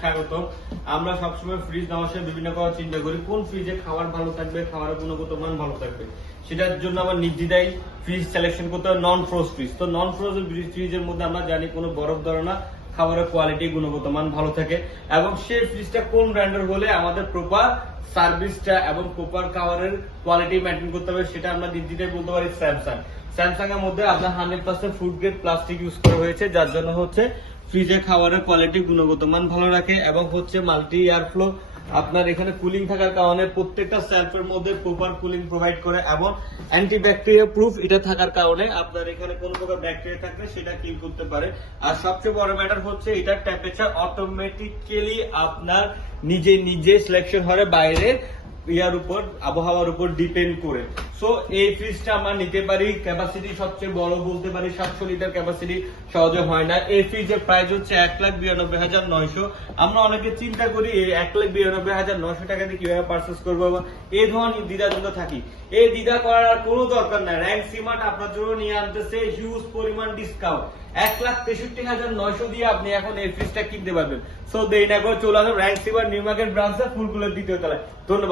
স্বাগত আমরা সবসময় ফ্রিজ নেওয়ার বিভিন্ন চিন্তা করি, কোন ফ্রিজে ভালো থাকবে গুণগত মান ভালো থাকবে, সেটার জন্য আমার ফ্রিজ সিলেকশন করতে নন ফ্রোজ ফ্রিজ তো নন মধ্যে আমরা জানি কোনো বরফ ধরে না খাবারের কোয়ালিটি গুণগত মান ভালো থাকে। এবং সেই ফ্রিজটা কোন ব্র্যান্ডের হলে আমাদের প্রপার সার্ভিসটা এবং প্রপার খাবারের কোয়ালিটি মেনটেন করতে হবে, সেটা আমরা দিদিটাই বলতে পারি স্যামসাং স্যামসাং এর মধ্যে আপনার hundred percent food grade plastic use করা হয়েছে, যার জন্য হচ্ছে ফ্রিজে খাবারের কোয়ালিটি গুণগত মান ভালো রাখে এবং হচ্ছে মাল্টি এয়ার ফ্লো আপনার এখানে কুলিং থাকার কারণে প্রত্যেকটা সেলফের মধ্যে প্রপার কুলিং প্রোভাইড করে এবং অ্যান্টি ব্যাকটেরিয়া প্রুফ এটা থাকার কারণে আপনার এখানে কোনো প্রকার ব্যাকটেরিয়া থাকলে সেটা কিল করতে পারে। আর সবচেয়ে বড় ম্যাটার হচ্ছে এটার টেম্পারেচার অটোমেটিক্যালি আপনার নিজে নিজে সিলেকশন হয় বাইরে ইয়ার উপর, আবহাওয়ার উপর ডিপেন্ড করে। সো এই ফ্রিজটা আমরা নিতে পারি ক্যাপাসিটি সবচেয়ে বড় বলতে পারি, সাতশো লিটার ক্যাপাসিটি সহজে হয় না। এই ফ্রিজের প্রাইস হচ্ছে এক লাখ বিরানব্বই হাজার নয়শো। আমরা অনেকে চিন্তা করি, এই এক লাখ বিরানব্বই হাজার নয়শো টাকা দিয়ে কীভাবে পার্চেস করব বা এই ধরনের দ্বিধাদ্বন্দ্ব থাকি। এই দ্বিধা করার কোনো দরকার নাই। র্যাঙ্ক সিমার্ট আপনার জন্য নিয়ে আনতেছে হিউজ পরিমাণ ডিসকাউন্ট এক লাখ তেষট্টি হাজার নয়শো দিয়ে আপনি এখন এই ফ্রিজটা কিনতে পারবেন। সো দেরি না করে চলে আসুন র্যাঙ্ক সিমার্ট নিউ মার্কেট ব্রাঞ্চে ফুলগুলোর দ্বিতীয় তলায়। ধন্যবাদ।